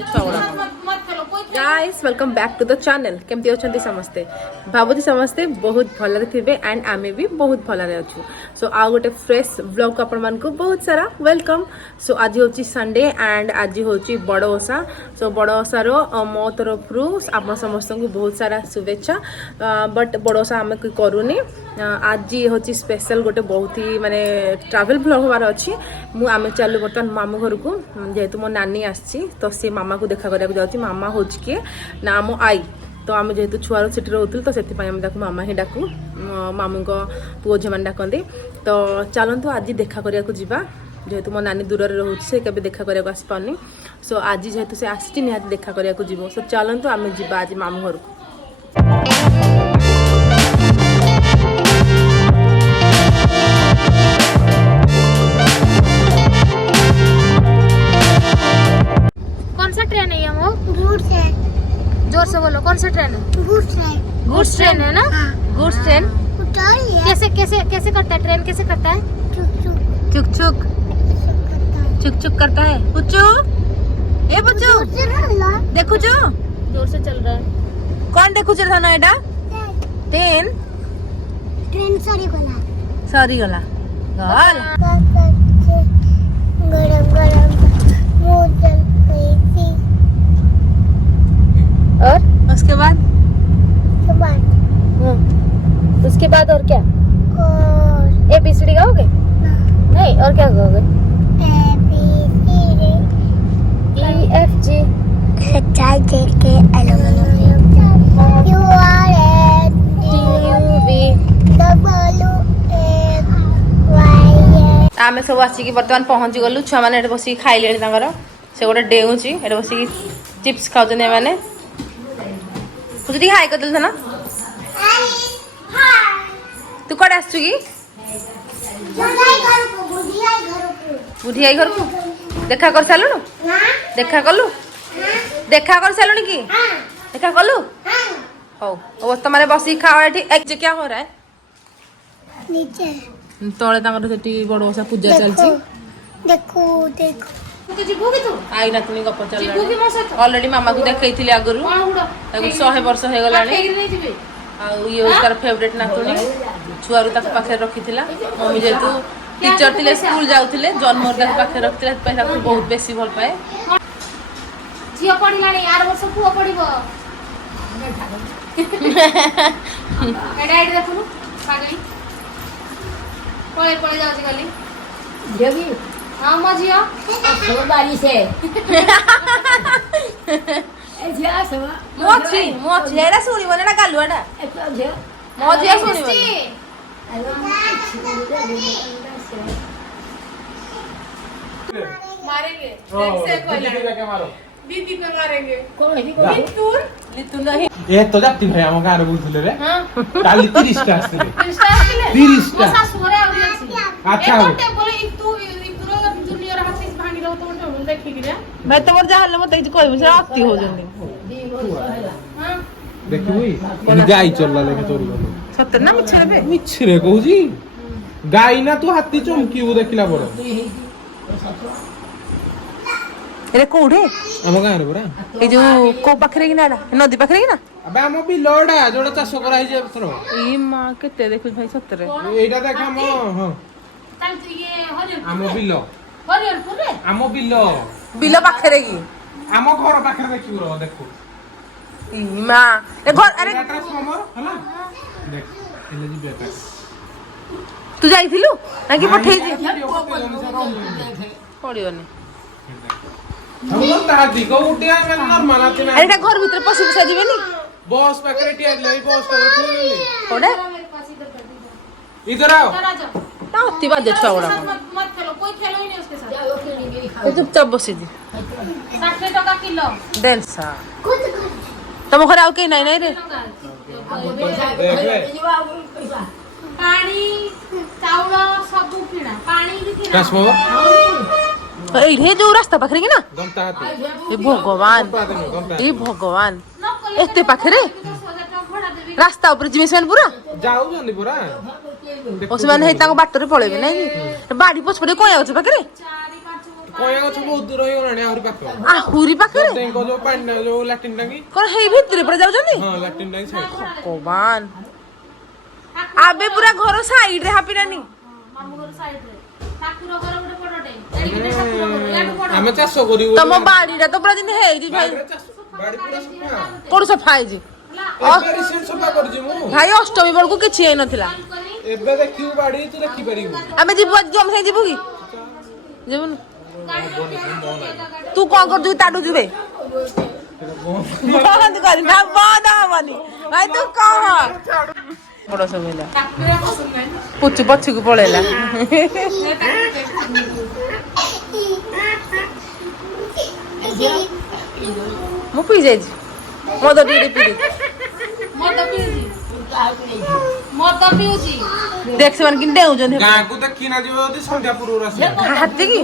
बाजे छुआ guys welcome back to the channel केमती अच्छा समस्ते भावुची समस्ते बहुत भलरे थे एंड आमे भी बहुत भलरे अच्छु सो आ गोटे फ्रेश व्लॉग को आपण को बहुत सारा वेलकम सो आज होची संडे एंड आज होची बड़ ओसा सो बड़ ओसा रो मो तरफ आप समस्त को बहुत सारा शुभेच्छा बट बड़ ओसा आम करूनी आज होची स्पेशल गोटे बहुत ही माने ट्रैवल व्लॉग हमार अच्छी आम चलू बर्तमान मामू घर को जेहेतु मो नानी आसी तो सी मामा को देखा करा जाऊँगी मामा हो किए ना मो आई तो आम जेहेतु छुआ सीटी रोलु तो से मामा ही डाकू मामू को पुओ झी मैंने डाकती तो चलतु आज देखा करने जेहेतु मो नानी दूर रोचे से केवे देखा करने आसी पारनी सो आज जेहेतु से आसी निहाती देखा करने जीव सो चलतु आम जा आज मामू घर को कौन सा ट्रेन है ये वो? गुड्स है। जोर से बोलो कौन सा ट्रेन है? Goods train. गुड्स ट्रेन है ना? Goods train. कैसे कैसे कैसे करता है ट्रेन कैसे करता है? चुक चुक चुक चुक चुक करता है। पुच्चू ए पुच्चू देखो जो जोर से चल रहा है। कौन देखो चल रहा ना एडा? ट्रेन ट्रेन सॉरी गला गरम गरम और उसके बाद उसके बाद और क्या और ABCD गाओगे नहीं और क्या गाओगे EFG आमे सब आसिक बर्तमान पहुँची गलु छुआ मैंने बस खाइले से गोटे डेऊँची बस चिप्स खाऊँ मैंने तुझे हाई कर दिल था ना तू कौन आसु कि बुढ़ी आई घर को देखा कर सारू देखा कलु देखा कर सारू कि देखा कलु हो तुम्हारे बस खाओ ये क्या हो रहा है नीचे तले बड़ ओसा पूजा चलती देखो देखो आई नातुनी गप चल ऑलरेडी मामा को देखई आगुरी 100 वर्ष हो गला ये तार फेवरेट नातुनी छुआ पाखे रखी मम्मी जेहेतु टीचर थे स्कूल जाऊे जन्म पाखे रखी बहुत बेसी भल पाए झील पढ़ा यार वर्ष पुओ पढ़ देखुनु पागली पळे पळे जाउची खाली हाँ मो झियो बारी से मोची एडा सुनी बोलेडा गालुआडा मो झियो सुनी मारेंगे से कोई मारो दीदी पे मारेंगे कौन है लितुन नहीं ए तो जाती भाई हम गारे बोलथले रे हां काली 30 टा आस्ते 30 टा मोसा सोरे आउली अच्छा ए बोले तू जूनियर हाफिज भांगी रहो तो देखि कि रे मैं तोर जाहल मते कोइ मुझे आती हो जंदी हां देखिबई इन गाई चलला लेके तोर सत्तर ना मिछरे कहू जी गाई ना तू हाथी चमकी वो देखिला बड़ एरे कोडे हम गारे बरा ए जो को पाखरे कि नाडा नदी पाखरे कि ना अबे हम भी लोडा जोड़ा चाष करा है जे थरो ई मां केते देखु भाई सत्तर एटा देख हम हां ताल तो ये हरियर हम बिलो हरियर पुरे हम बिलो बिलो पाखरे कि हम घर पाखरे देखि रो देखो ई मां ए घर अरे ट्रांसफार्मर हला देख एले जी बेटा तू जाइथिलु ना कि पठेई पड़ियोनी हम लोग ता दिगो उठिया में नॉर्मल आते ना अरे घर भीतर पसी पसा जीवेनी बॉस पाखरे टिया ले बॉस का थोड़ी कोडे इधर आओ ना अति बाजे छुआ बड़ा मत खेलो कोई खेलो ही नहीं उसके साथ जाओ खेलेंगे चुपचाप बसी दी 60 टका किलो देन सा तुम घर आउ के नहीं नहीं रे पानी चाउल सब किना पानी भी किना ट्रांसफार्मर ए जो रास्ता पाखरे कि ना गमता हाथी ए भगवान ए भगवान एते पाखरे रास्ता ऊपर जिमेसन पूरा जाऊ जंदी पूरा ओसमान हे ताको बाटरे पळेबे नै बाडी पछपडे कोया अछि पाखरे କଇଁଆ ଗଛ ବହୁତ ଦୂର ହେଇଗଲାଣି ଆହୁରି ପାଖ ଆହୁରି ପାଖରେ ତେଙ୍କ ଯୋଉ ପାଣି ଯୋଉ ଲାଟିନ୍ ଟାଙ୍କି କଣ ହେଇ ଭିତରେ ପୁରା ଯାଉଛନ୍ତି ହଁ ଲାଟିନ୍ ଟାଙ୍କି ସାଇଡ୍ ଭଗବାନ ଆବେ ପୁରା ଘର ସାଇଡ ରେ ହାପି ନାନୀ ମାମୁଁ ଘର ସାଇଡରେ ଠାକୁର ଘର ଗୋଟେ ବଡଟେ ଏଇଠି ଠାକୁର ଘର ୟାଠୁ ବଡ ଆମେ ଚାଷ କରିବୁ ତମ ବାଡିଟା ତ ପୁରା ଯେମିତି ହେଇଛି ଭାଇ ବାଡି ପୁରା ସଫା କୋଉଠି ସଫା ହେଇଛି ଏବେ ରିସେଣ୍ଟ ସଫା କରିଛି ମୁଁ ଭାଇ ଅଷ୍ଟମୀ ବେଳକୁ କିଛି ହେଇନଥିଲା ଏବେ ଦେଖିବୁ ବାଡି ତୁ ଦେଖିପାରିବୁ ଆମେ ଯିବୁ ଆଜି ଜମ ସାଙ୍ଗେ ଯିବୁ କି ଯିବୁନି ତୁ କଣ କରୁଛୁ ତାଠୁ ଯିବେ ବନ୍ଦ କରି ନା ବନ୍ଦ ହବନି ଭାଇ ତୁ କହ ବଡ ସବୁ ହେଲା ପୁଚୁ ପଛକୁ ପଳେଇଲା ମୁଁ ପିଇ ଯାଇଛି ମଦ ଟିକେ ପିଇ ମଦ ପିଉଛି ଦେਖ ସେମାନେ କିନ୍ତୁ ଡେଉଛନ୍ତି ଗାଁକୁ ଦେଖିନା ଯିବ ଯଦି ସନ୍ଧ୍ୟା ପୂର୍ବରୁ ଆସିବା ହାତୀ କି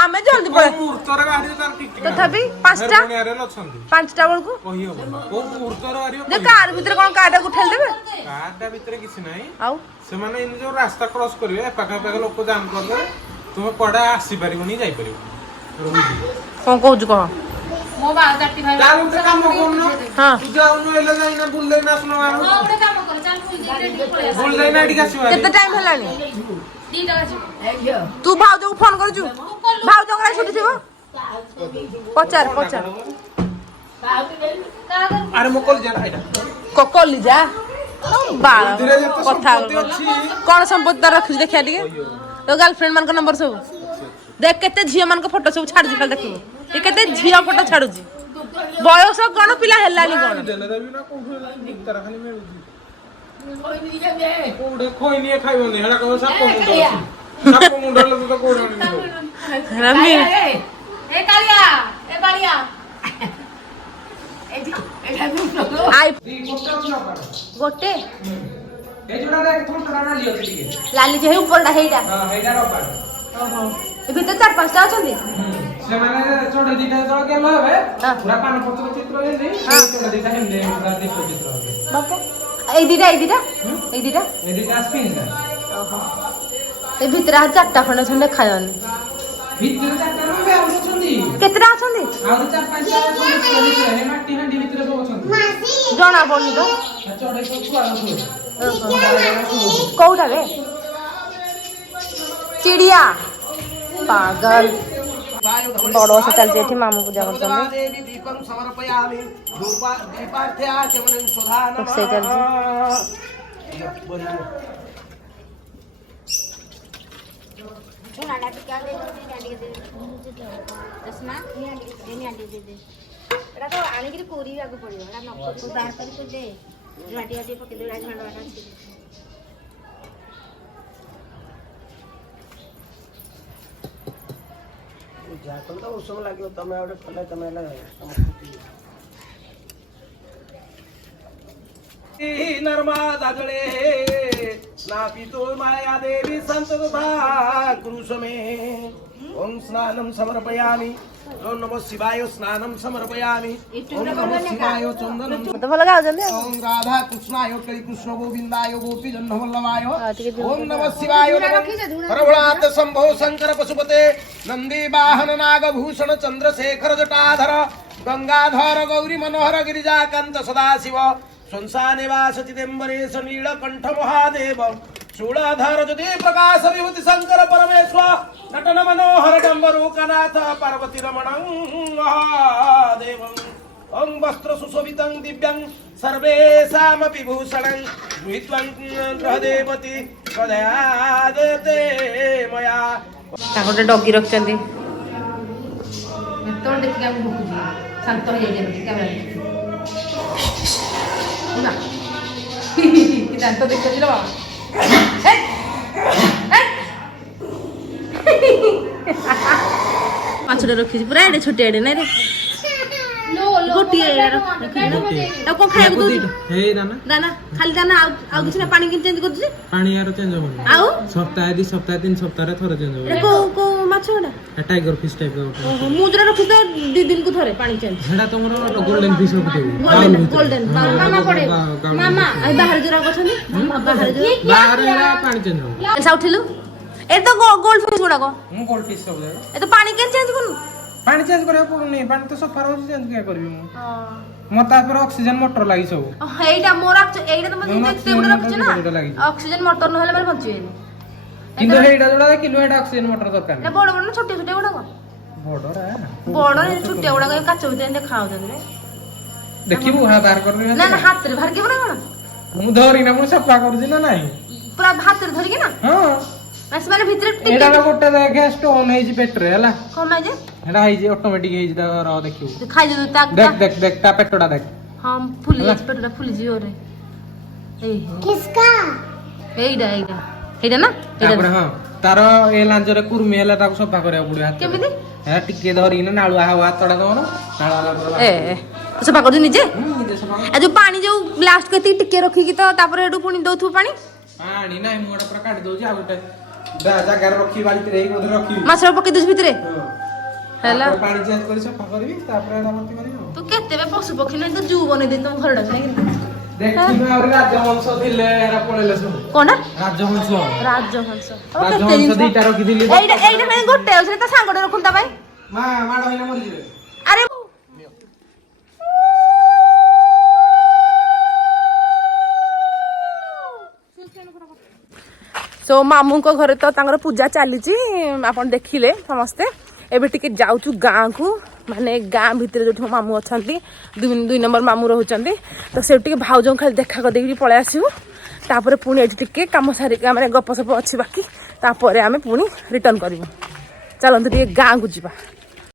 ଆମେ ଜଲ୍ଦି ପଳେଇ ମୁହୂର୍ତ୍ତରେ ବାହାରିବ ତାର ଠିକ ଠିକଣା ତଥାପି ନାହିଁ। 5ଟା ମେରୁଣିଆରେ ଅଛନ୍ତି 5ଟା ବେଳକୁ କହି ହବ ନା କୋଉ ମୁହୂର୍ତ୍ତରେ ବାହାରିବ ଯେ କାର ଭିତରେ କଣ କାରଟାକୁ ଠେଲିଦେବେ କାରଟା ଭିତରେ କିଛି ନାହିଁ ଆଉ ସେମାନେ ଏମିତି ଯୋଉ ରାସ୍ତା କ୍ରସ କରିବେ ପାଖାପାଖି ଲୋକ ଜାମ କରିଦେବେ ତୁମେ କୁଆଡେ ଆସିପାରିବନି ଯାଇପାରିବନି କଣ କହୁଛୁ କହ ମୋ ବା ଚାଟି ଭାଇ ତାହେଲେ ଗୋଟେ କାମ କରୁନ ହଁ ତୁ ଯାଉନୁ ଏଲେ ଯାଇନା ବୁଲିଦେଇନା ଆସୁନ ବାହାରୁ ଗୋଟେ କାମ କର ଚାଲ ପଳେଇ ଆସ ବୁଲିଦେଇନା ଏଠିକି ଆସିବ କେତେ ଟାଇମ ହେଲାଣି ଦିଟା ବାଜିବ ତୁ ଭାଉଜକୁ ଫୋନ କରୁଛୁ ଭାଉଜଙ୍କ ଛୁଟି ଥିବ ପଚାର ଆରେ ମୋ କଲ ଯାଟା ଏଇଟା କଲି ଯା ବାଳ ଧୀରେ ଯେତେ କଥା ସମ୍ପତ୍ତି ଅଛି କଣ ସମ୍ପତ୍ତି ତାର ରଖୁଛୁ ଦେଖିବା ଟିକେ ତୋ ଗାର୍ଲଫ୍ରେଣ୍ଡ ମାନଙ୍କ ନମ୍ବର ସବୁ ଦେখ କେତେ ଝିଅ ମାନଙ୍କ ଫଟୋ ସବୁ ଛାଡୁଛି ଖାଲି ଦେଖିବୁ ଏ କେତେ ଝିଅ ଫଟୋ ଛାଡୁଛି ବୟସ କଣ ପିଲା ହେଲାନି କଣ ଦେଲେ ଦେବି ନା କୋଉଠୁ ହେଲାନି ଭିତର ଖାଲି ମିଳୁଛି କୋଉଠି ଖୋଇନି ଖାଇବନି ହେଟା କହିବ ସାପ ମୁଣ୍ଡ ଅଛି ସାପ ମୁଣ୍ଡ ହେଲେ ତୁ ତ କୋଉଠି ଆଣିବୁ ଏ କାଳିଆ ଏ ବାଳିଆ ଆଇ ଦି ଗୋଟେ ଅଛି ନା ପାଡ଼ ଗୋଟେ ଏ ଯୋଉଟା ଦେਖ ଥଣ୍ଡା ନାଲି ଅଛି ଟିକେ ଲାଲି ଯେ ଉପରଟା ହେଇଟା ହଁ ହେଇଟା ରବାଡ଼ ଓହୋ ଏ ଭିତରେ 4-5ଟା ଅଛନ୍ତି ସେମାନେ ଚଢେଇ ଦିଟା ଯେତେବେଳେ ଗେଲ ହେବେ ହଁ। ପୁରା ପାନ ପତ୍ର ଚିତ୍ର ହେଇନି ହଁ। ଚଢେଇ ଦିଟା ହେଲେ ପୁରା ଦୀପ ଚିତ୍ର ହେବେ ବାପ ଏଇ ଦିଟା ଏ ଦିଟା ସ୍ପିନ୍ ଓହୋ ଏ ଭିତରେ ଆଉ 4ଟା ଖଣ୍ଡେ ଅଛନ୍ତି ଦେଖାଯାଉନି ଭିତରେ ଚାରିଟା ରହବେ ଆଉ ଅଛନ୍ତି କେତେଟା ଅଛନ୍ତି ଆହୁରି 4-5ଟା ଅଛନ୍ତି ଭିତରେ ମାଟି ହାଣ୍ଡି ଭିତରେ ସବୁ ଅଛନ୍ତି ଜଣା ପଡୁନି ତ ଚଢେଇ ସବୁ ଛୁଆ ରଖୁଛନ୍ତି କୋଉଟା ରେ ଚିଡ଼ିଆ ପାଗଲ ବଡ ଓଷା ଚାଲିଛି ଏଠି ମାମୁ ପୂଜା କରୁଛନ୍ତି ରୋଷେଇ ଚାଲିଛି ଆଣିକିରି କୋରିବାକୁ ପଡିବ ତୁ ବାହାର କରିକି ଦେ ଝାଟିଆ ଟିକେ ପକେଇ ଦେ ଝାଣ୍ଡ ଅଛି ଯାହା କଲେ ତ ଉତ୍ସବ ଲାଗିବ ତମେ ଆଉ ଗୋଟେ କଲେ ତମେ ହେଲା नर्मदा जले नापितो माया देवी संत क्रूश में ओम स्नानं समर्पयामि ओम नमः शिवाय स्नानं समर्पयामि ओम नमः शिवाय चंदनं तो ଭଲ ଗାଉଛନ୍ତି ओम राधा कृष्णाय करि कृष्ण गोविंदाय गोपी जन वल्लभाय ओम नमः शिवाय परवलात शंभो शंकर पशुपते नंदी वाहन नागभूषण चंद्रशेखर जटाधर गंगाधर गौरी मनोहर गिरिजाकांत सदाशिव संसानिवास चिदंबरेश नीलकंठ महादेव शूलाधर ज्योति प्रकाश विभूति शंकर परमेश्वर नटन मनोहर डंबरूकनाथ पार्वती रमण महादेव ओं वस्त्र सुशोभितं दिव्यं सर्वेषामपि भूषणं गृहीत्वं गृहदेवती प्रदयादते मया ଗୋଟେ ଡଗି ରଖିଛନ୍ତି ତୋର ଦେଖିକି ଆମେ ଭୁକୁଛୁ ଶାନ୍ତ ହେଇଯାଇଛନ୍ତି କ୍ୟାମେରା ଦାନ୍ତ ଦେଖୁଛି ରେ ବାବା ମାଛଟା ରଖିଛି ପୁରା ଏଡେ ଛୋଟିଆ ଏଡେ ନାଇଁ ରେ ଗୋଟିଏ ଆଉ କଣ ଖାଇବାକୁ ଦଉଛୁ ହେଇ ଦାନା ଦାନା ଖାଲି ଦାନା ଆଉ କିଛି ନା ପାଣି କେମିତି ଚେଞ୍ଜ କରୁଛୁ ପାଣି ଆର ଚେଞ୍ଜ ହବନି ଆଉ ସପ୍ତାହ 2 ସପ୍ତାହ 3 ସପ୍ତାହରେ ଥରେ ଚେଞ୍ଜ ହବ ଏଟା କୋଉ ମାଛ ଏଟା टाइगर फिश टाइप का ଓହୋ ମୁଁ ଯୋଉଟା ରଖୁଛି ତ 2 ଦିନକୁ ଥରେ ପାଣି ଚେଞ୍ଜ हेडा तमरो गोल्डन फिश रखिदेबी ଗୋଲ୍ଡେନ ମାମା ପଡେ ମାମା ଆଇ ବାହାରେ ଯୋରା ଅଛନ୍ତି ବାହାରେ ଯୋରା बाहर हेडा पानी चेंज हो ପଇସା ଉଠିଲୁ ଏ ତ ଗୋଲ୍ଡ ଫିସ୍ ଗୁଡାକ ମୁଁ ଗୋଲ୍ଡ ଫିସ୍ ସବୁ ଯାକ ଏ ତ ପାଣି କେନ୍ ଚେଞ୍ଜ କରୁନୁ ପାଣି ଚେଞ୍ଜ କରିବାକୁ ପଡୁନି ପାଣି ତ ସଫା ରହୁଛି ଚେଞ୍ଜ କିଆ କରିବି ମୁଁ ମୋ ତାପରେ ଅକ୍ସିଜେନ ମୋଟର ଲାଗି ସବୁ ଏଇଟା ମୋର ଏଇଟା ତ ମୁଁ ଏତେ ଗୁଡେ ରଖିଛୁ ନା ଅକ୍ସିଜେନ ଲାଗିଛି। ଅକ୍ସିଜେନ ମଟର ନହେଲେ ମାନେ ବଞ୍ଚିବେନି କିନ୍ତୁ ହେଇଟା ଯୋଉଟା ଦେଖିଲୁ ହେଇଟା ଅକ୍ସିଜେନ ମୋଟର ଦରକାର ନା ବଡ ବଡ ନା ଛୋଟିଆ ଛୋଟିଆ ଗୁଡାକ ବଡରା ବଡ ଛୋଟିଆ ଗୁଡାକ କାଚ ଭିତରେ ଦେଖା ହଉଛନ୍ତି ଦେଖିବୁ ହା ବାହାର କରିବି ନା ନା ହାତରେ ବାହାରିକି ନା କଣ ମୁଁ ଧରିନା ମୁଁ ସଫା କରୁଛି ନା ନାହିଁ ପୁରା ହାତରେ ଧରିକି ନା ହଁ ସେମାନେ ଭିତରେ ଏଇଟା ଗୋଟେ ଦେଖେ ଷ୍ଟୋନ ହେଇଛି ପେଟରେ ହେଲା କଣ ପାଇଁ ଯେ ଏଟା ହେଇଛି ଅଟୋମେଟିକ ହେଇଛି ତାର ଦେଖିବୁ ଖାଇଯିବୁ ତା देख देख देख ता पेटोड़ा देख ହଁ ଫୁଲି ଯାଇଛି ପେଟଟା ଫୁଲି ଯିବ ରେ ଏଇ किसका ଏଇଟା ଏଇଟା ଏଇଟା ନା ତାପରେ ହଁ ତାର ଏ ଲାଞ୍ଜରେ କୁର୍ମି ହେଲା ତାକୁ ସଫା କରିବାକୁ ପଡିବ ହାତରେ କେମିତି ଏ ଟିକେ ଧରିକିନା ନାଳୁଆ ହାୱା ତଡା ଦବନ ନାଳୁଆ ପରେ ଏ ସଫା କରୁଛୁ ନିଜେ ନିଜେ ସଫା ଏ ଯୋଉ ପାଣି ଯୋଉ ଲାଷ୍ଟ କେତିକି ଟିକେ ରଖିକି ତ ତାପରେ ଏଠୁ ପୁଣି ଦଉଥିବୁ ପାଣି ପାଣି ନାହିଁ ମୁଁ ଗୋଟେ ପୁରା କାଟି ଦଉଛି ଆଉ ଗୋଟେ ଜାଗାରେ ରଖି ବାଲ୍ଟିରେ ଏଇ ବୋଧେ ରଖିବି ମାଛ ପକେଇ ଦଉଛୁ ଭିତରେ ହେଲା ତାପରେ ପାଣି ଚେଞ୍ଜ କରି ସଫା କରିବି ତାପରେ ଏଟା ଭର୍ତ୍ତି କରିବି ଆଉ ତୁ କେତେ ବେ ପଶୁ ପକ୍ଷୀ ନାହିଁ ତୁ ଜୁ ବନେଇ ଦେଇ ତମ ଘରଟା ନାଇଁ ଦେଖିବୁ ଆହୁରି ରାଜହଂସ ଥିଲେ ଏରା ପଳେଇଲେ ସବୁ କଣ ରାଜହଂସ ରାଜହଂସ ରାଜହଂସ ଦିଟା ରଖିଥିଲି ଏଇଟା ଏଇଟା ଖାଲି ଗୋଟେ ଅଛି ତା ସାଙ୍ଗଟେ ରଖୁନ ତା ପାଇଁ ମା ମାଡ ହେଇନା ମରିଯିବେ ଆରେ ସୋ ମାମୁଙ୍କ ଘରେ ତ ତାଙ୍କର ପୂଜା ଚାଲିଛି ଆପଣ ଦେଖିଲେ ସମସ୍ତେ ଏବେ ଟିକେ ଯାଉଛୁ ଗାଁକୁ ମାନେ ଗାଁ ଭିତରେ ଯୋଉଠି ମୋ ମାମୁଁ ଅଛନ୍ତି 2 ନମ୍ବର ମାମୁଁ ରହୁଛନ୍ତି ତ ସେଠି ଟିକେ ଭାଉଜଙ୍କୁ ଖାଲି ଦେଖା କରିଦେଇକି ପଳେଇ ଆସିବୁ ତାପରେ ପୁଣି ଏଠି ଟିକେ କାମ ସାରିକି ମାନେ ଗପସପ ଅଛି ବାକି ତାପରେ ଆମେ ପୁଣି ରିଟର୍ନ କରିବୁ ଚାଲନ୍ତୁ ଟିକେ ଗାଁକୁ ଯିବା